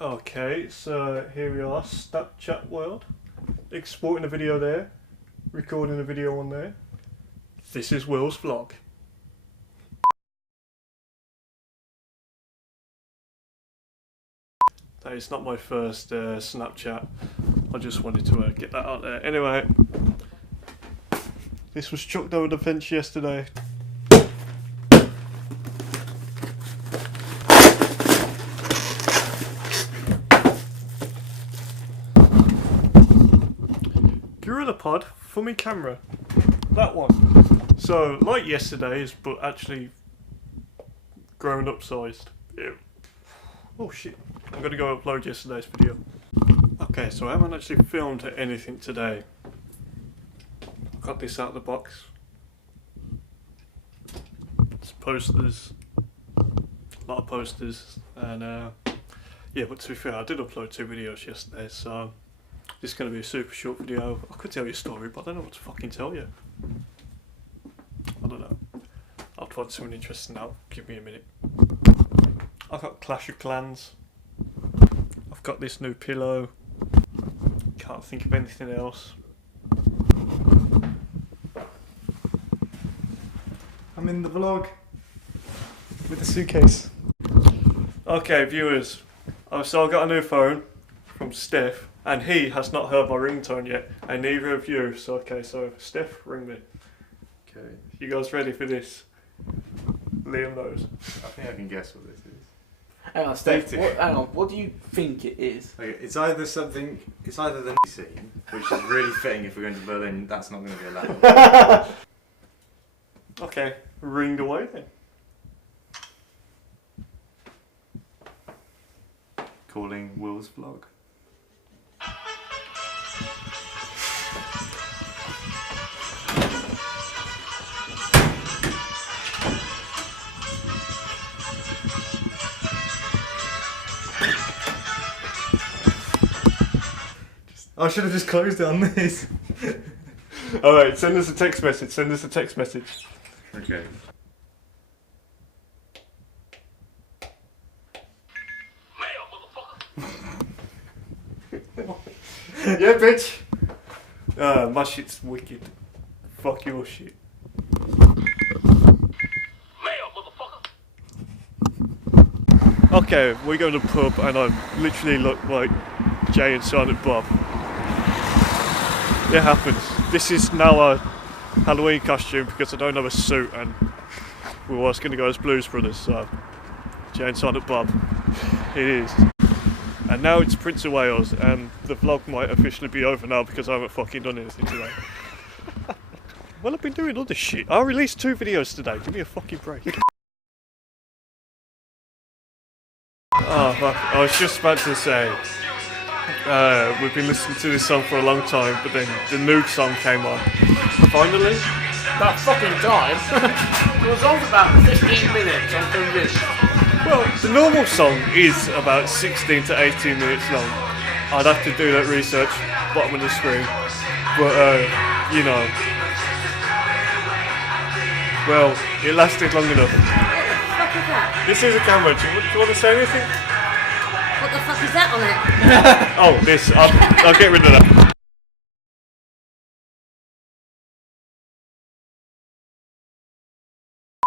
Okay, so here we are, Snapchat world. Exporting a video there, recording a video on there. This is Will's vlog. That is not my first Snapchat. I just wanted to get that out there. Anyway, this was chucked over the fence yesterday. GorillaPod for me camera. That one. So, like yesterday's, but actually grown up sized. Ew. Oh shit. I'm gonna go upload yesterday's video. Okay, so I haven't actually filmed anything today. Got this out of the box. It's posters. A lot of posters. And yeah, but to be fair, I did upload 2 videos yesterday, so this is going to be a super short video. I could tell you a story, but I don't know what to fucking tell you. I don't know. I'll find something interesting out. Give me a minute. I've got Clash of Clans. I've got this new pillow. Can't think of anything else. I'm in the vlog with the suitcase. Okay, viewers. So I got a new phone from Steph, and he has not heard my ringtone yet, and neither of you. So okay, so Steph, ring me. Okay. You guys ready for this? Liam knows. I think I can guess what this is. Hang on, Steph. What do you think it is? Okay, it's either the scene, which is really fitting if we're going to Berlin. That's not going to be allowed. Okay, ring away then. Calling Will's vlog. I should have just closed it on this. Alright, send us a text message. Send us a text message. Okay. Yeah, bitch. My shit's wicked. Fuck your shit. Okay, we go to the pub and I literally look like Jay and Silent Bob. It happens. This is now a Halloween costume because I don't have a suit and we were going to go as Blues Brothers, so Jay and Silent Bob. It is. And now it's Prince of Wales, and the vlog might officially be over now because I haven't fucking done anything today. Well, I've been doing other shit. I released 2 videos today. Give me a fucking break. Oh, fuck. I was just about to say, we've been listening to this song for a long time, but then the Nude song came on. Finally. That fucking time. It was on for about 15 minutes, I'm convinced. Well, the normal song is about 16 to 18 minutes long. I'd have to do that research, bottom of the screen. But, you know. Well, it lasted long enough. What the fuck is that? This is a camera. Do you want to say anything? What the fuck is that on it? Oh, this. I'll get rid of that.